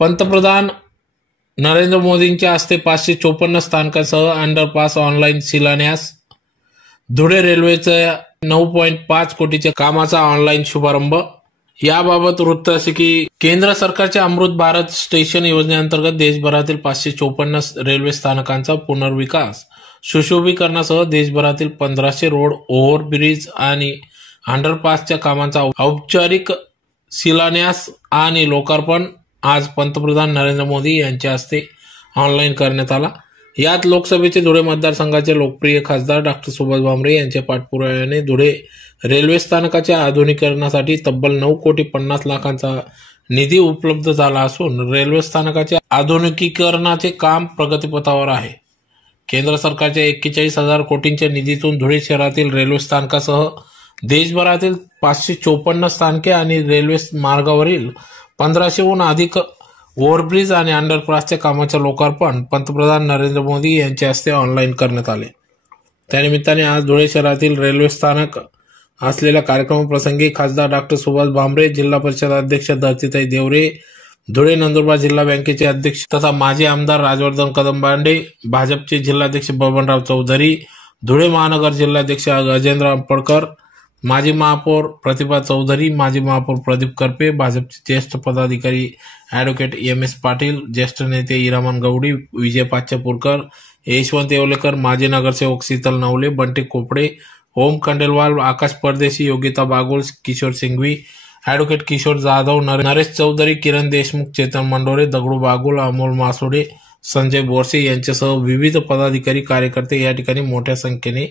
पंतप्रधान नरेंद्र मोदींच्या हस्ते 554 स्थानकासह अंडरपास ऑनलाईन शिलान्यास। धुळे रेल्वेच्या 9.5 कोटीच्या कामाचा ऑनलाईन शुभारंभ। याबाबत वृत्त असे की केंद्र सरकारच्या अमृत भारत स्टेशन योजनेअंतर्गत देशभरातील 554 रेल्वे स्थानकांचा पुनर्विकास सुशोभीकरणासह देशभरातील 1500 रोड, ओव्हरब्रिज आणि अंडरपासच्या कामांचा औपचारिक शिलान्यास आणि लोकार्पण आज पंतप्रधान नरेंद्र मोदी यांच्या हस्ते ऑनलाईन करण्यात आला। यात लोकसभेचे धुळे मतदारसंघाचे लोकप्रिय खासदार डॉक्टर सुभाष भामरे यांच्या पाठपुराव्याने धुळे रेल्वे स्थानकाच्या आधुनिकीकरणासाठी तब्बल 9,50,00,000चा निधी उपलब्ध झाला असून रेल्वे स्थानकाच्या आधुनिकीकरणाचे काम प्रगतीपथावर आहे। केंद्र सरकारच्या 41,000 कोटींच्या निधीतून धुळे शहरातील रेल्वे स्थानकासह देशभरातील 554 स्थानके आणि रेल्वे मार्गावरील 1500हून अधिक ओव्हरब्रिज आणि अंडरपासच्या कामाचे लोकार्पण पंतप्रधान नरेंद्र मोदी यांच्या हस्ते ऑनलाईन करण्यात आले। त्यानिमित्ताने आज धुळे शहरातील रेल्वे स्थानक असलेल्या कार्यक्रमाप्रसंगी खासदार डॉक्टर सुभाष भामरे, जिल्हा परिषद अध्यक्ष धरतीताई देवरे, धुळे नंदुरबार जिल्हा बँकेचे अध्यक्ष तथा माजी आमदार राजवर्धन कदमबांडे, भाजपचे जिल्हाध्यक्ष बबनराव चौधरी, धुळे महानगर जिल्हाध्यक्ष गजेंद्र अंपडकर, माजी महापौर प्रतिभा चौधरी, माजी महापौर प्रदीप करपे, भाजपचे ज्येष्ठ पदाधिकारी ॲडव्होकेट एम.एस. पाटील, ज्येष्ठ नेते इरामन गवडी, विजय पाचपूरकर, यशवंत येवलेकर, माजी नगरसेवक शीतल नवले, बंटी कोपडे, ओम खंडेलवाल, आकाश परदेशी, योगिता बागुल, किशोर सिंघवी, ॲडव्होकेट किशोर जाधव, नरेश चौधरी, किरण देशमुख, चेतन मंडोरे, दगडू बागुल, अमोल मासुडे, संजय बोरसे यांच्यासह विविध पदाधिकारी कार्यकर्ते या ठिकाणी मोठ्या संख्येने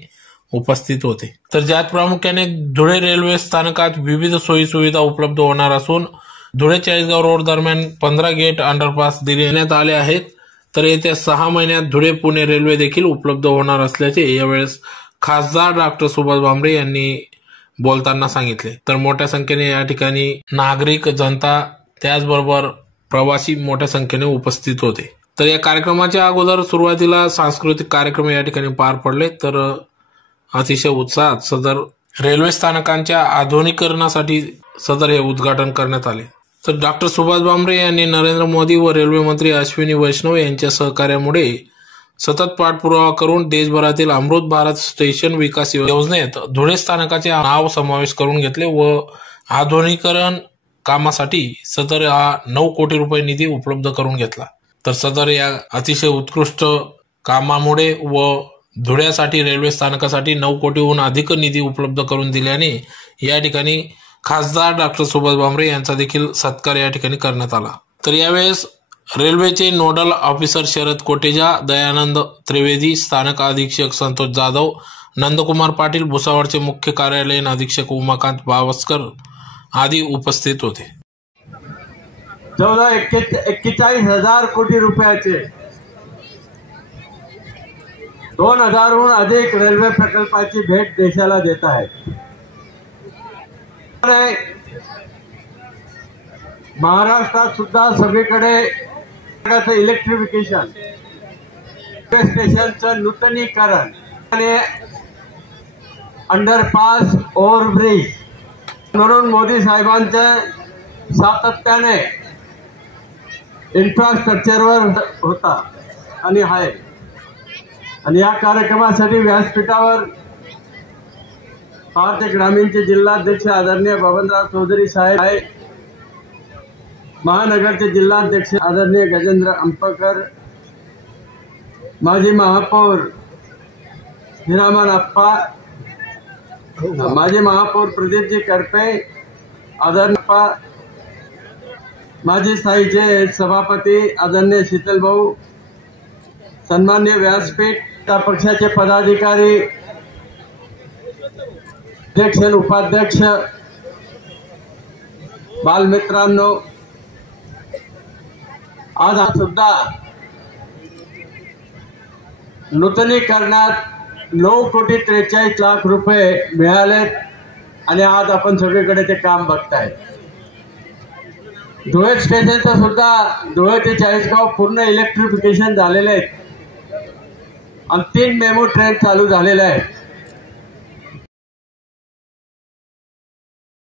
उपस्थित होते। तर ज्यात प्रामुख्याने धुळे रेल्वे स्थानकात विविध सोयी सुविधा उपलब्ध होणार असून धुळे चाळीसगाव रोड दरम्यान 15 गेट अंडरपास देण्यात आले आहेत। तर येत्या 6 महिन्यात धुळे पुणे रेल्वे देखील उपलब्ध होणार असल्याचे यावेळेस खासदार डॉक्टर सुभाष भामरे यांनी बोलताना सांगितले। तर मोठ्या संख्येने या ठिकाणी नागरिक, जनता त्याचबरोबर प्रवासी मोठ्या संख्येने उपस्थित होते। तर या कार्यक्रमाच्या अगोदर सुरुवातीला सांस्कृतिक कार्यक्रम या ठिकाणी पार पडले। तर अतिशय उत्साहात सदर रेल्वे स्थानकांच्या आधुनिकीकरणासाठी सदर हे उद्घाटन करण्यात आले। तर डॉक्टर सुभाष भामरे यांनी नरेंद्र मोदी व रेल्वे मंत्री अश्विनी वैष्णव यांच्या सहकार्यामुळे सतत पाठपुरावा करून देशभरातील अमृत भारत स्टेशन विकास योजनेत धुळे स्थानकाचे नाव समावेश करून घेतले व आधुनिकीकरण कामासाठी सदर 9 कोटी रुपये निधी उपलब्ध करून घेतला। तर सदर या अतिशय उत्कृष्ट कामामुळे व धुळ्यासाठी रेल्वे स्थानकासाठी 9 कोटीहून अधिक निधी उपलब्ध करून दिल्याने या ठिकाणी खासदार डॉक्टर सुभाष भामरे यांचा देखील सत्कार या ठिकाणी करण्यात आला। तर यावेळेस रेल्वेचे नोडल ऑफिसर शरद कोटेजा, दयानंद त्रिवेदी, स्थानक अधीक्षक संतोष जाधव, नंदकुमार पाटील, भुसावळचे मुख्य कार्यालयीन अधीक्षक उमाकांत बावस्कर आदी उपस्थित होते। 41,000 कोटी रुपयाचे 2000हून अधिक रेल्वे प्रकल्पाची भेट देशाला देत आहे। महाराष्ट्रात सुद्धा सगळीकडे इलेक्ट्रिफिकेशन, स्टेशनचं नूतनीकरण आणि अंडरपास, ओव्हरब्रिज म्हणून मोदी साहेबांच्या सातत्याने इन्फ्रास्ट्रक्चरवर होता आणि आहे। आणि या कार्यक्रमासाठी व्यासपीठावर भारतीय ग्रामीणचे जिल्हाध्यक्ष आदरणीय बबनराव चौधरी साहेब आहे, महानगरचे जिल्हाध्यक्ष आदरणीय गजेंद्र अंपडकर, माजी महापौर हिरामन अप्पा, माजी महापौर प्रदीपजी करपे, आदरणीय माजी स्थायीचे सभापती आदरणीय शीतल भाऊ, सन्माननीय व्यासपीठ पक्षाचे पदाधिकारी, अध्यक्ष, उपाध्यक्ष, बालमित्रांनो, आज सुद्धा नूतनीकरणात 9,43,00,000 रुपये मिळालेत आणि आज आपण सगळीकडे ते काम बघताय। धुळे स्टेशनचं सुद्धा धुळे ते चाळीसगाव पूर्ण इलेक्ट्रिफिकेशन झालेले आहेत आणि 3 मेमो ट्रेन चालू झालेल्या आहेत।